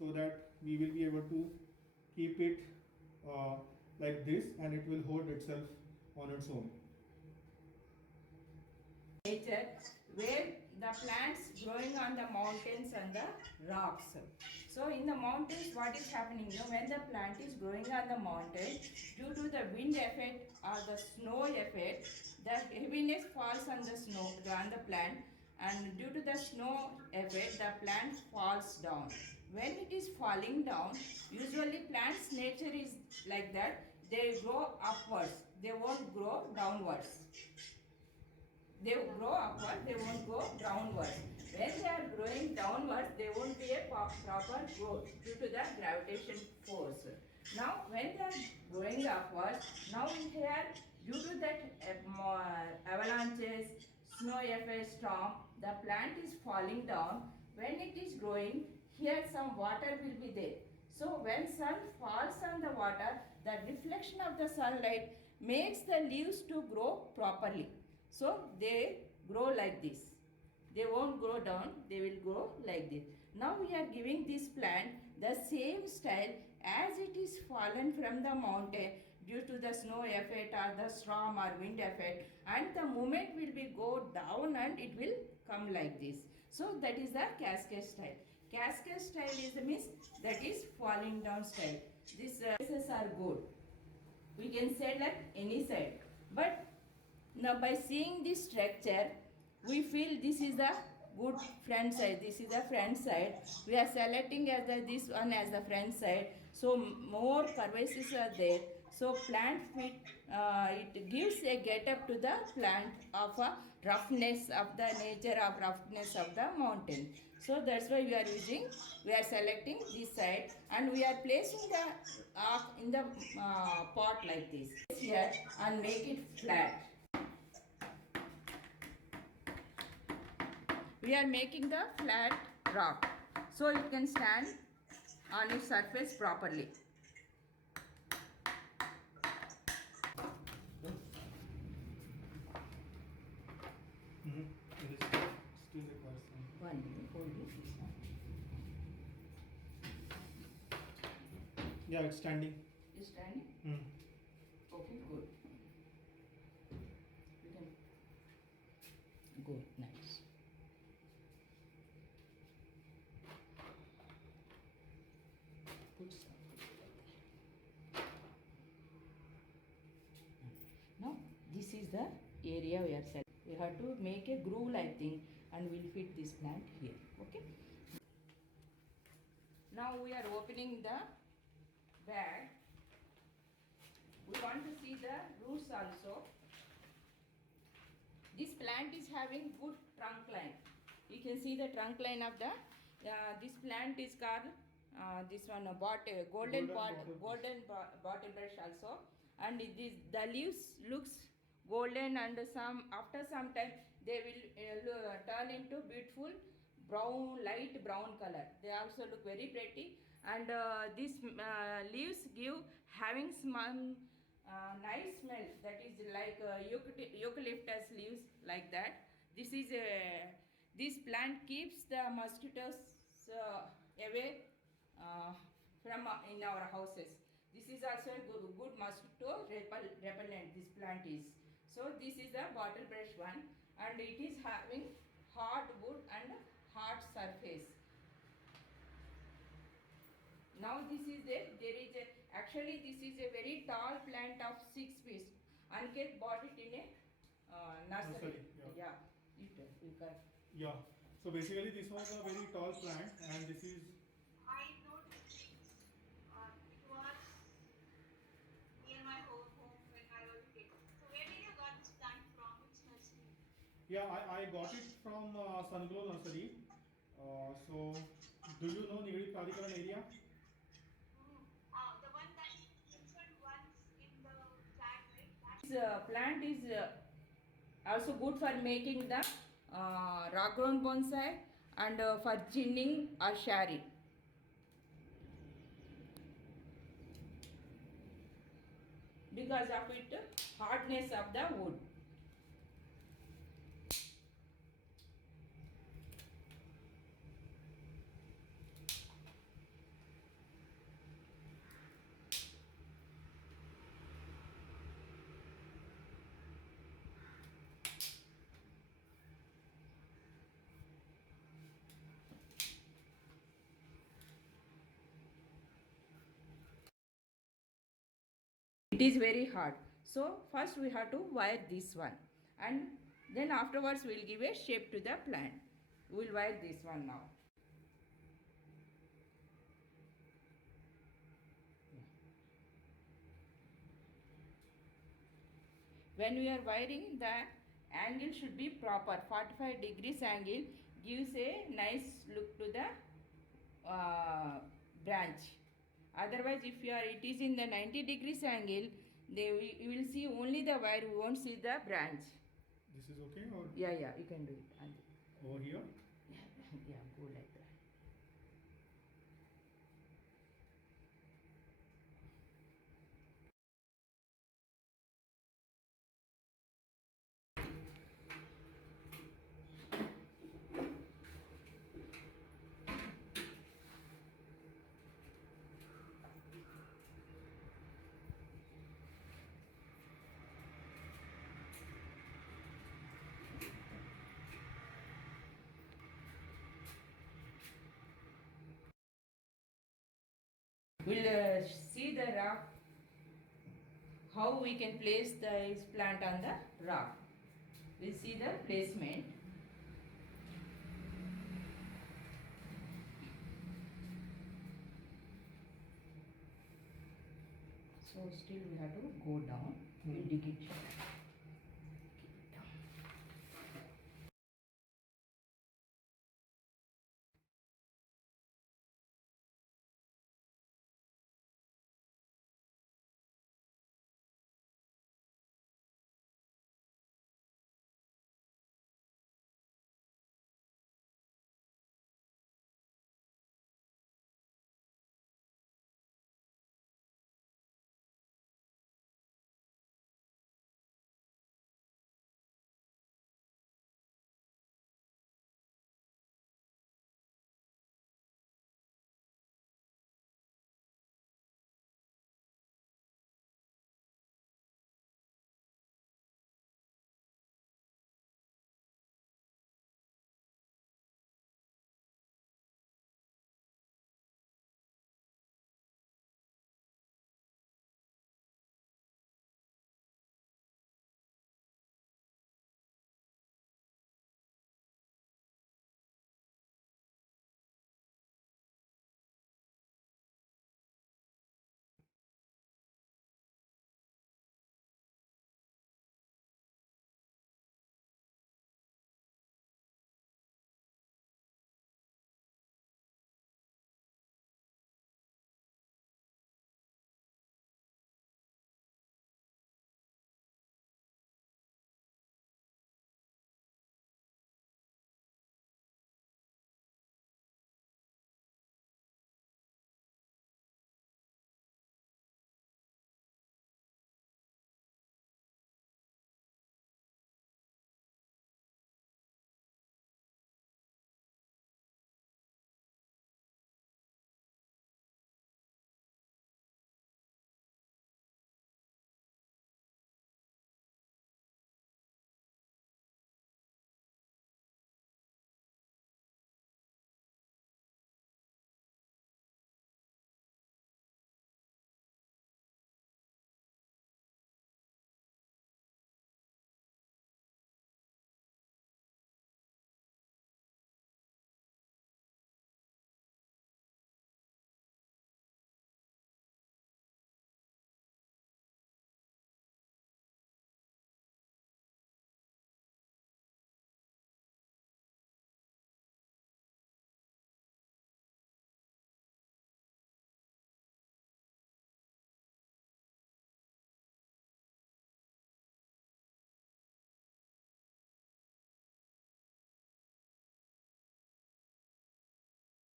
so that we will be able to keep it like this, and it will hold itself on its own. Nature where the plants growing on the mountains and the rocks. So in the mountains, what is happening? When the plant is growing on the mountain, due to the wind effect or the snow effect, the heaviness falls on the snow on the plant, and due to the snow effect, the plant falls down. When it is falling down, usually plants nature is like that. They grow upwards. They won't grow downwards. They grow upward, they won't go downwards. When they are growing downwards, they won't be a proper growth due to the gravitation force. Now, when they are growing upwards, now here, due to that avalanches, snow effect, storm, the plant is falling down. When it is growing, here some water will be there. So when sun falls on the water, the reflection of the sunlight makes the leaves to grow properly. So they grow like this. They won't grow down, they will grow like this. Now we are giving this plant the same style as it is fallen from the mountain due to the snow effect or the storm or wind effect, and the moment will be go down and it will come like this. So that is the cascade style. Cascade style is the means that is falling down style. These places are good. We can say like any side. But now by seeing this structure, we feel this is the good front side. This is the front side. We are selecting as this one as the front side. So more curvaceous are there. So plant fit, it gives a get up to the plant of a roughness of the nature of roughness of the mountain. So that's why we are selecting this side, and we are placing the in the pot like this here and make it flat. We are making the flat rock so it can stand on its surface properly. It is still requires some. One minute, hold it. Yeah, it's standing. Is standing? Okay, good. You can go, nice. Put some. Now this is the area we are set. We have to make a groove like thing and we'll fit this plant here. Okay. Now we are opening the bag. We want to see the roots also. This plant is having good trunk line. You can see the trunk line of the this plant is called this one golden bottle brush also, and the leaves looks golden, and after some time they will turn into beautiful brown, light brown color. They also look very pretty, and these leaves give having some nice smell, that is like eucalyptus leaves like that. This plant keeps the mosquitoes away from in our houses. This is also a good mosquito repellent, this plant is. So this is the bottle brush one, and it is having hard wood and hard surface. Now this is actually this is a very tall plant of 6 feet. Aniket bought it in a nursery. Yeah. You can. Yeah. So basically this was a very tall plant, and this is. I noticed it was near my home when I was a kid. So where did you got this plant from? Which nursery? Yeah, I got it from Sunglow Nursery. So, do you know Nigadi Pradikaran area? The one that is mentioned once in the flag, right? This plant is also good for making the rock grown bonsai and for ginning or shari. Because of its hardness of the wood. It is very hard. So first we have to wire this one, and then afterwards we will give a shape to the plant. We will wire this one now. When we are wiring, the angle should be proper. 45 degrees angle gives a nice look to the branch. Otherwise, if it is in the 90 degrees angle, you will see only the wire, you won't see the branch. This is okay or Yeah, you can do it. over here? Yeah, go like that. We'll see the rock, how we can place this plant on the rock. We'll see the placement. So still we have to go down. We'll dig it.